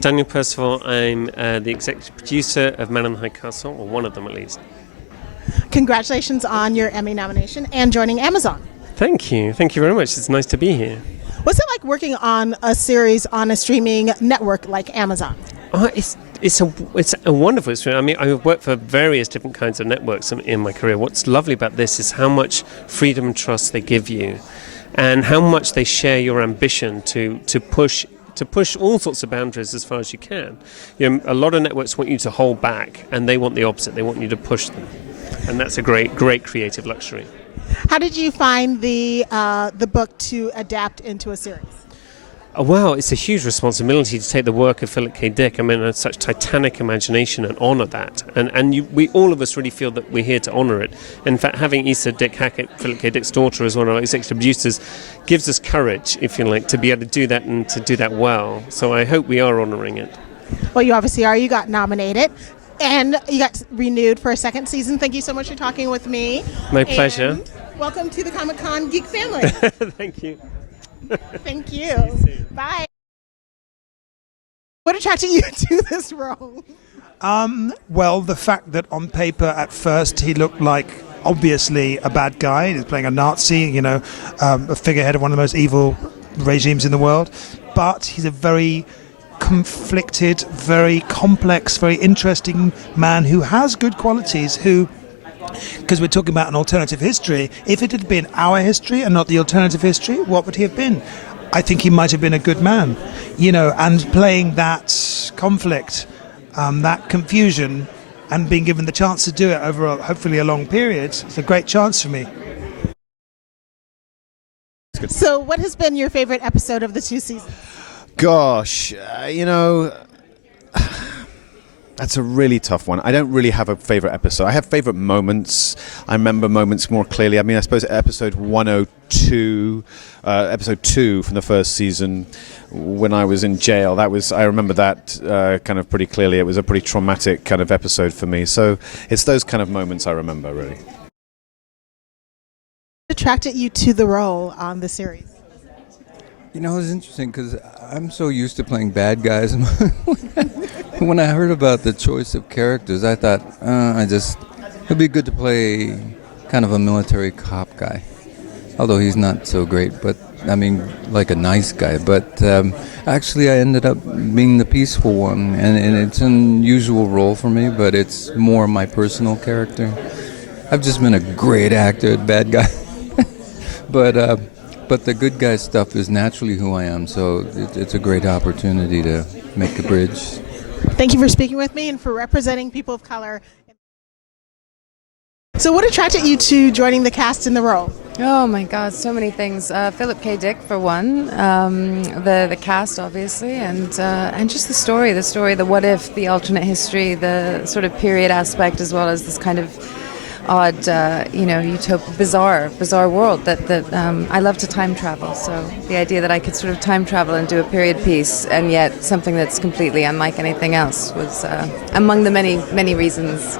Daniel Percival. I'm the executive producer of Man in the High Castle, or one of them at least. Congratulations on your Emmy nomination and joining Amazon. Thank you. Thank you very much. It's nice to be here. What's it like working on a series on a streaming network like Amazon? It's a wonderful experience. I mean, I've worked for various different kinds of networks in my career. What's lovely about this is how much freedom and trust they give you, and how much they share your ambition to push all sorts of boundaries as far as you can. You know, a lot of networks want you to hold back, and they want the opposite. They want you to push them, and that's a great creative luxury. How did you find the book to adapt into a series? Well, it's a huge responsibility to take the work of Philip K. Dick. I mean, such titanic imagination, and honour that. We all of us really feel that we're here to honour it. In fact, having Issa Dick Hackett, Philip K. Dick's daughter, as one of our executive producers, gives us courage, if you like, to be able to do that and to do that well. So I hope we are honouring it. Well, you obviously are. You got nominated, and you got renewed for a second season. Thank you so much for talking with me. My pleasure. And welcome to the Comic-Con Geek family. Thank you. Thank you. Bye. What attracted you to this role? Well, the fact that on paper at first he looked like obviously a bad guy. He's playing a Nazi, a figurehead of one of the most evil regimes in the world. But he's a very conflicted, very complex, very interesting man who has good qualities, because we're talking about an alternative history. If it had been our history and not the alternative history, what would he have been? I think he might have been a good man, and playing that conflict, that confusion, and being given the chance to do it over hopefully a long period, it's a great chance for me. So what has been your favorite episode of the 2 seasons? Gosh, that's a really tough one. I don't really have a favourite episode. I have favourite moments. I remember moments more clearly. I mean, I suppose episode 102, episode 2 from the first season, when I was in jail, I remember that kind of pretty clearly. It was a pretty traumatic kind of episode for me. So it's those kind of moments I remember, really. What attracted you to the role on the series? It's interesting because I'm so used to playing bad guys. When I heard about the choice of characters, I thought, it'd be good to play kind of a military cop guy. Although he's not so great, but I mean, like a nice guy. But actually, I ended up being the peaceful one, and it's an unusual role for me, but it's more my personal character. I've just been a great actor at bad guy. But the good guy stuff is naturally who I am, so it's a great opportunity to make the bridge. Thank you for speaking with me and for representing people of color. So what attracted you to joining the cast in the role? Oh my God, so many things. Philip K. Dick for one, the cast obviously, and just the story, the what if, the alternate history, the sort of period aspect, as well as this kind of odd, bizarre world that I love to time travel. So the idea that I could sort of time travel and do a period piece, and yet something that's completely unlike anything else, was among the many reasons